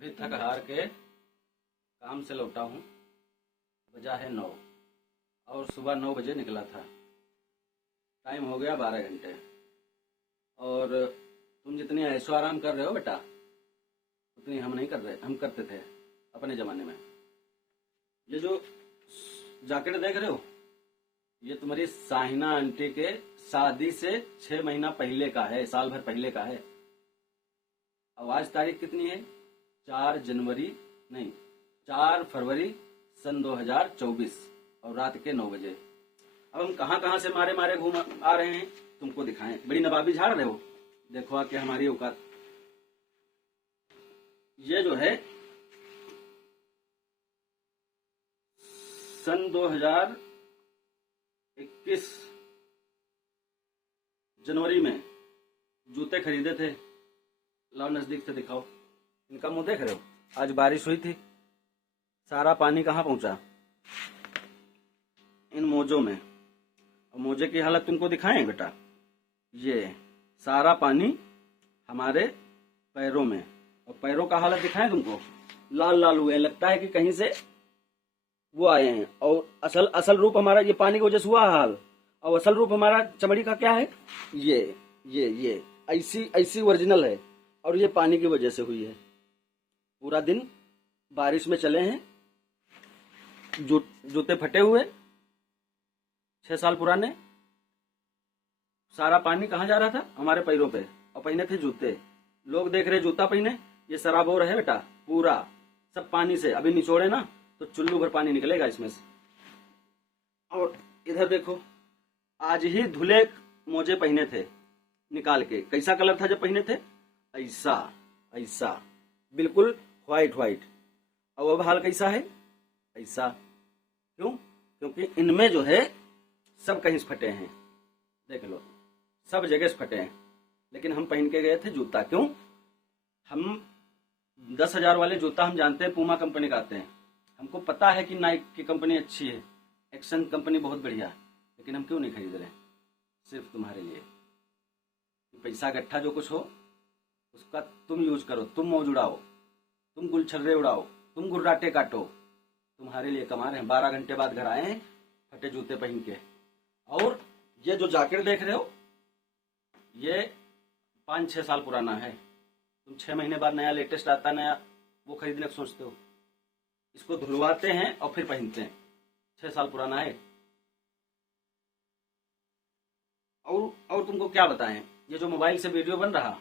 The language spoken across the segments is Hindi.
अभी थक हार के काम से लौटा हूँ। बजा है 9 और सुबह 9 बजे निकला था। टाइम हो गया 12 घंटे। और तुम जितनी ऐशो आराम कर रहे हो बेटा, उतनी हम नहीं कर रहे। हम करते थे अपने ज़माने में। ये जो जैकेट देख रहे हो, ये तुम्हारी साहिना आंटी के शादी से 6 महीना पहले का है, साल भर पहले का है। अब आज तारीख कितनी है? 4 फरवरी सन 2024 और रात के 9 बजे। अब हम कहाँ कहाँ से मारे मारे घूम आ रहे हैं, तुमको दिखाएं। बड़ी नवाबी झाड़ रहे हो, देखो आके हमारी औकात। ये जो है सन 2021 जनवरी में जूते खरीदे थे। लाओ नजदीक से दिखाओ। इनका मुंह देख रहे हो? आज बारिश हुई थी, सारा पानी कहाँ पहुंचा? इन मोजों में। और मोजे की हालत तुमको दिखाएं बेटा। ये सारा पानी हमारे पैरों में, और पैरों का हालत दिखाएं तुमको। लाल लाल हुए, लगता है कि कहीं से वो आए हैं। और असल रूप हमारा ये पानी की वजह से हुआ हाल। और असल रूप हमारा चमड़ी का क्या है? ये ऐसी ओरिजिनल है, और ये पानी की वजह से हुई है। पूरा दिन बारिश में चले हैं, जूते फटे हुए 6 साल पुराने। सारा पानी कहाँ जा रहा था? हमारे पैरों पे। और पहने थे जूते। लोग देख रहे जूता पहने। ये सराबोर है बेटा, पूरा सब पानी से। अभी निचोड़े ना तो चुल्लू भर पानी निकलेगा इसमें से। और इधर देखो, आज ही धुले मोजे पहने थे निकाल के। कैसा कलर था जब पहने थे? ऐसा बिल्कुल व्हाइट। और अब हाल कैसा है? ऐसा। क्यों? क्योंकि इनमें जो है सब कहीं से फटे हैं। देख लो, सब जगह से फटे हैं। लेकिन हम पहन के गए थे जूता। क्यों? हम 10,000 वाले जूता हम जानते हैं, पूमा कंपनी का आते हैं। हमको पता है कि नाइक की कंपनी अच्छी है, एक्शन कंपनी बहुत बढ़िया। लेकिन हम क्यों नहीं खरीद रहे? सिर्फ तुम्हारे लिए। पैसा इकट्ठा जो कुछ हो उसका तुम यूज करो, तुम मौज उड़ाओ, तुम गुलछर्रे उड़ाओ, तुम गुर्राटे काटो। तुम्हारे लिए कमा रहे हैं। 12 घंटे बाद घर आए हैं फटे जूते पहन के। और ये जो जैकेट देख रहे हो, ये 5-6 साल पुराना है। तुम 6 महीने बाद नया लेटेस्ट आता नया, वो खरीदने को सोचते हो। इसको धुलवाते हैं और फिर पहनते हैं। 6 साल पुराना है। और तुमको क्या बताएं, ये जो मोबाइल से वीडियो बन रहा,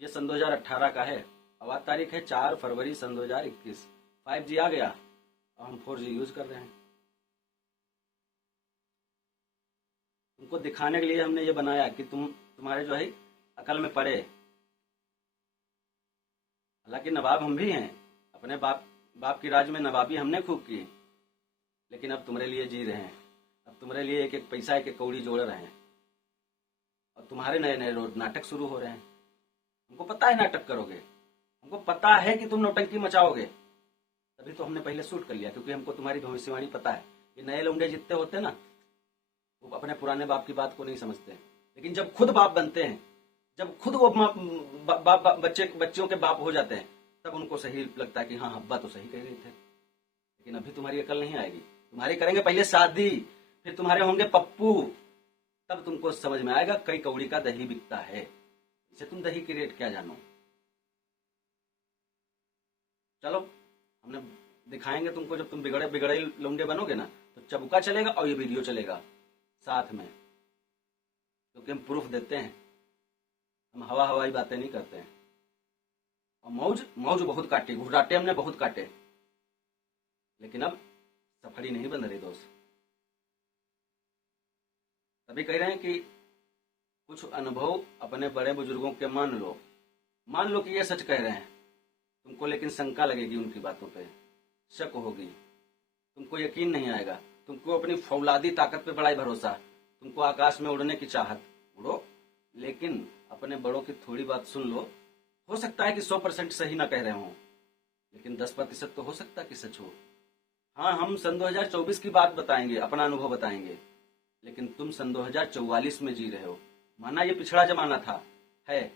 ये सन 2018 का है। अब आज तारीख है 4 फरवरी सन 2021। 5G आ गया और हम 4G यूज कर रहे हैं। तुमको दिखाने के लिए हमने ये बनाया कि तुम्हारे जो है अकल में पड़े। हालांकि नवाब हम भी हैं, अपने बाप की राज में नवाबी हमने खूब की। लेकिन अब तुम्हारे लिए जी रहे हैं। अब तुम्हारे लिए एक एक पैसा, एक एक कौड़ी जोड़ रहे हैं। और तुम्हारे नए नए नाटक शुरू हो रहे हैं। हमको पता है नाटक करोगे, हमको पता है कि तुम नौटंकी मचाओगे। तभी तो हमने पहले शूट कर लिया, क्योंकि हमको तुम्हारी भविष्यवाणी पता है। ये नए लौंडे जितने होते ना, वो अपने पुराने बाप की बात को नहीं समझते। लेकिन जब खुद बाप बनते हैं, जब खुद वो बच्चों के बाप हो जाते हैं, तब उनको सही लगता है कि हाँ अब्बा तो सही कह रहे थे। लेकिन अभी तुम्हारी अकल नहीं आएगी। तुम्हारी करेंगे पहले शादी, फिर तुम्हारे होंगे पप्पू, तब तुमको समझ में आएगा कई कौड़ी का दही बिकता है। इसे तुम दही की रेट क्या जानो। चलो, हमने दिखाएंगे तुमको। जब तुम बिगड़े लौंडे बनोगे ना, तो चबुका चलेगा और ये वीडियो चलेगा साथ में। क्योंकि हम प्रूफ देते हैं, हम हवाई बातें नहीं करते हैं। और मौज बहुत काटी, घुराटे हमने बहुत काटे। लेकिन अब सफड़ी नहीं बन रही दोस्त। तभी कह रहे हैं कि कुछ अनुभव अपने बड़े बुजुर्गों के मान लो कि ये सच कह रहे हैं तुमको। लेकिन शंका लगेगी उनकी बातों पे, शक होगी, तुमको यकीन नहीं आएगा। तुमको अपनी फौलादी ताकत पे बड़ा ही भरोसा, तुमको आकाश में उड़ने की चाहत। उड़ो, लेकिन अपने बड़ों की थोड़ी बात सुन लो। हो सकता है कि 100% सही ना कह रहे हो, लेकिन 10% तो हो सकता है कि सच हो। हाँ, हम सन 2024 की बात बताएंगे, अपना अनुभव बताएंगे। लेकिन तुम सन 2044 में जी रहे हो। माना ये पिछड़ा जमाना था, है,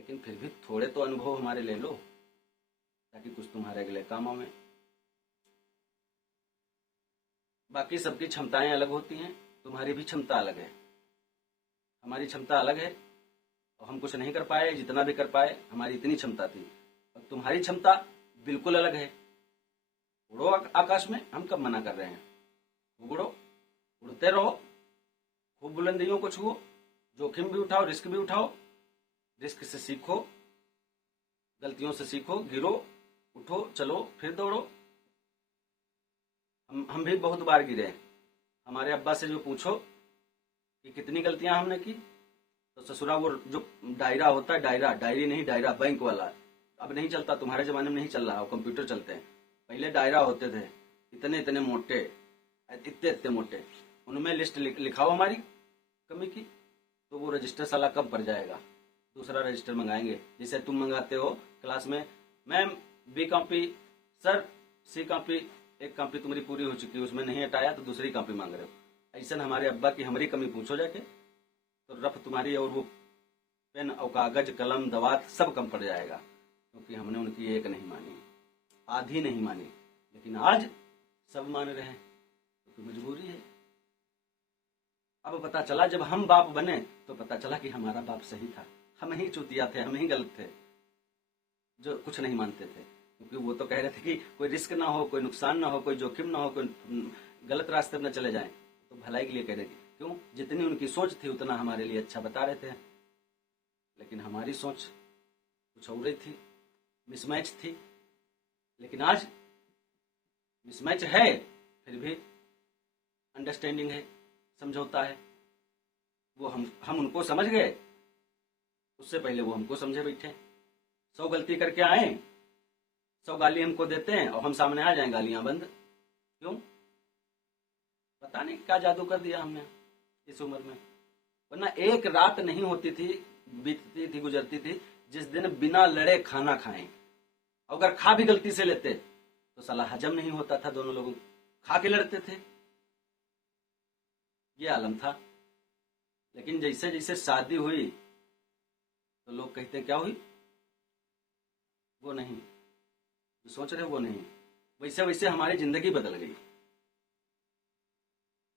लेकिन फिर भी थोड़े तो अनुभव हमारे ले लो, ताकि कुछ तुम्हारे अगले कामों में। बाकी सबकी क्षमताएं अलग होती हैं, तुम्हारी भी क्षमता अलग है, हमारी क्षमता अलग है। और हम कुछ नहीं कर पाए, जितना भी कर पाए हमारी इतनी क्षमता थी, और तुम्हारी क्षमता बिल्कुल अलग है। उड़ो आकाश में, हम कब मना कर रहे हैं। उड़ो, उड़ते रहो, खूब बुलंदियों को छुओ, जोखिम भी उठाओ, रिस्क भी उठाओ, रिस्क से सीखो, गलतियों से सीखो, गिरो, उठो, चलो, फिर दौड़ो। हम भी बहुत बार गिरे। हमारे अब्बा से जो पूछो कि कितनी गलतियां हमने की, तो ससुरा वो जो डायरा होता है, डायरी नहीं, डायरा बैंक वाला, अब नहीं चलता, तुम्हारे जमाने में नहीं चल रहा, कंप्यूटर चलते हैं। पहले डायरा होते थे, इतने इतने मोटे, इतने इतने मोटे, उनमें लिस्ट लिखाओ हमारी कमी की, तो वो रजिस्टर साला कब पड़ जाएगा। दूसरा रजिस्टर मंगाएंगे, जैसे तुम मंगाते हो क्लास में, मैम बी कॉपी, सर सी कॉपी, एक कॉपी तुम्हारी पूरी हो चुकी है, उसमें नहीं हटाया तो दूसरी कॉपी मांग रहे हो। ऐसा हमारे अब्बा की हमारी कमी पूछो जाके, तो रफ तुम्हारी और वो पेन और कागज कलम दवात सब कम पड़ जाएगा, क्योंकि हमने उनकी एक नहीं मानी, आधी नहीं मानी। लेकिन आज सब मान रहे हैं, तो मजबूरी है। अब पता चला, जब हम बाप बने तो पता चला कि हमारा बाप सही था, हम ही चूतिया थे, हम ही गलत थे जो कुछ नहीं मानते थे। क्योंकि वो तो कह रहे थे कि कोई रिस्क ना हो, कोई नुकसान ना हो, कोई जोखिम ना हो, कोई गलत रास्ते में न चले जाएं, तो भलाई के लिए कह रहे थे। क्यों, जितनी उनकी सोच थी उतना हमारे लिए अच्छा बता रहे थे, लेकिन हमारी सोच कुछ और ही थी, मिसमैच थी। लेकिन आज मिसमैच है, फिर भी अंडरस्टैंडिंग है, समझौता है। वो हम उनको समझ गए, उससे पहले वो हमको समझे बैठे। 100 गलती करके आए, 100 गाली हमको देते हैं, और हम सामने आ जाएं गालियां बंद। क्यों, पता नहीं क्या जादू कर दिया हमने इस उम्र में। वरना एक रात नहीं होती थी, बीतती थी, गुजरती थी, जिस दिन बिना लड़े खाना खाएं। अगर खा भी गलती से लेते तो साला हजम नहीं होता था, दोनों लोगों खा के लड़ते थे, ये आलम था। लेकिन जैसे जैसे शादी हुई तो लोग कहते हैं क्या हुई, वो नहीं, जो सोच रहे वो नहीं। वैसे वैसे हमारी जिंदगी बदल गई,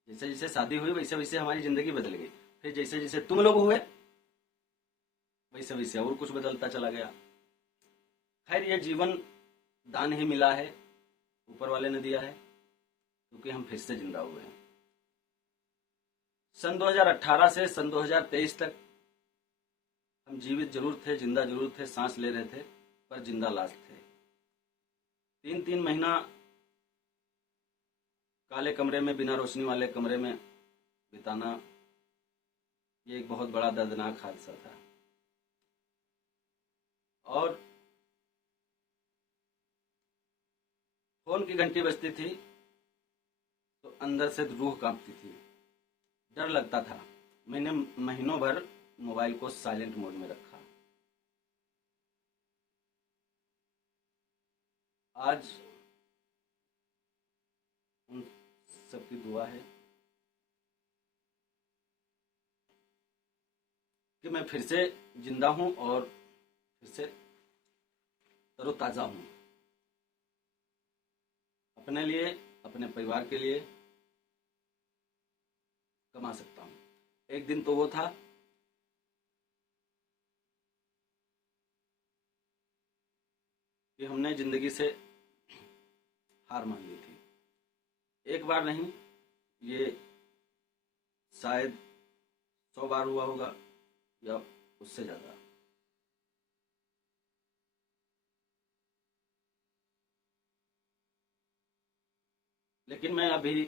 जैसे जैसे शादी हुई वैसे वैसे हमारी जिंदगी बदल गई। फिर जैसे जैसे तुम लोग हुए वैसे वैसे और कुछ बदलता चला गया। खैर, ये जीवन दान ही मिला है, ऊपर वाले ने दिया है, क्योंकि हम फिर से जिंदा हुए हैं। सन 2018 से सन 2023 तक हम जीवित जरूर थे, जिंदा जरूर थे, सांस ले रहे थे, पर जिंदा लाश थे। 3-3 महीना काले कमरे में, बिना रोशनी वाले कमरे में बिताना, ये एक बहुत बड़ा दर्दनाक हादसा था। और फोन की घंटी बजती थी तो अंदर से रूह कांपती थी, डर लगता था। मैंने महीनों भर मोबाइल को साइलेंट मोड में रखा। आज उन सबकी दुआ है कि मैं फिर से जिंदा हूं और फिर से तरोताजा हूं, अपने लिए, अपने परिवार के लिए कमा सकता हूं। एक दिन तो वो था कि हमने जिंदगी से हार मान ली थी। एक बार नहीं, ये शायद 100 बार हुआ होगा या उससे ज्यादा। लेकिन मैं अभी